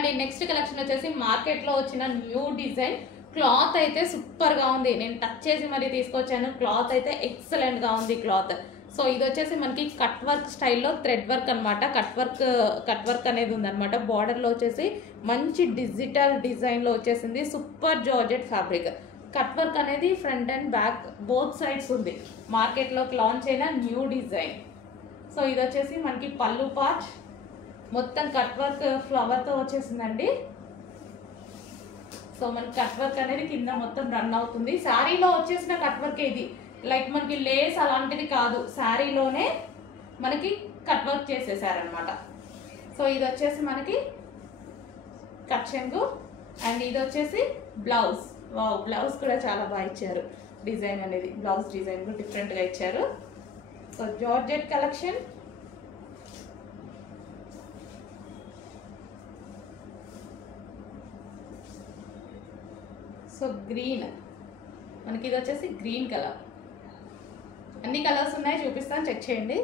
And next collection వచ్చేసి market లో వచ్చిన న్యూ డిజైన్. క్లాత్ అయితే సూపర్ గా ఉంది, నేను టచ్ చేసి మరి తీసుకొచ్చాను. క్లాత్ అయితే ఎక్సలెంట్ గా ఉంది క్లాత్. సో ఇది వచ్చేసి మనకి కట్ వర్క్ స్టైల్లో థ్రెడ్ వర్క్ అనమాట. కట్ వర్క్ అనేది ఉందన్నమాట. బార్డర్ లో వచ్చేసి మంచి డిజిటల్ డిజైన్ లో వచ్చేసింది. Super georgette fabric. Cut work అనేది front and back both sides ఉంది. మార్కెట్ లోకి లాంచ్ అయిన న్యూ డిజైన్. సో ఇది వచ్చేసి మనకి పళ్ళు పార్ట్ మొత్తం కట్ వర్క్ ఫ్లవర్ తో వచ్చేసిందండి. సో మనకి కట్ వర్క్ అనేది కింద మొత్తం రన్ అవుతుంది. శారీలో వచ్చేసిన కట్ వర్క్ ఇది, లైక్ మనకి లేస్ అలాంటిది కాదు, శారీలోనే మనకి కట్ వర్క్ చేసేసారనమాట. సో ఇది వచ్చేసి మనకి కట్ చెంగు అండ్ ఇది వచ్చేసి బ్లౌజ్. వావ్, బ్లౌజ్ కూడా చాలా బాగా ఇచ్చారు. డిజైన్ అనేది బ్లౌజ్ డిజైన్ కూడా డిఫరెంట్ గా ఇచ్చారు. So georgette collection. So green, మనకి ఇది వచ్చేసి గ్రీన్ కలర్. అన్ని కలర్స్ ఉన్నాయి, చూపిస్తాను, చెక్ చేయండి.